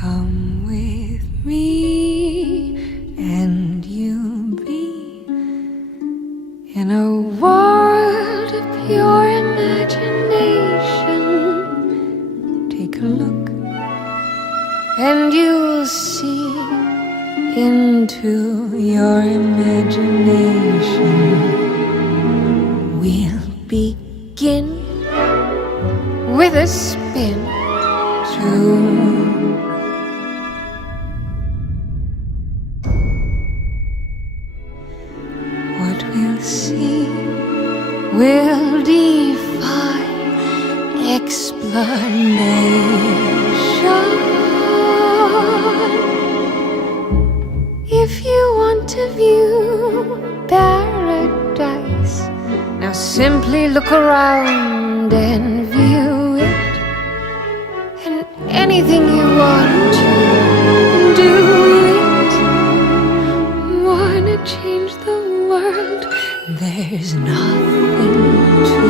Come with me and you'll be in a world of pure imagination. Take a look and you'll see into your imagination. We'll begin with a spin too. What we'll see will defy explanation. If you want to view paradise, now simply look around and view it. And anything you want to do it. Wanna change the world? There's nothing to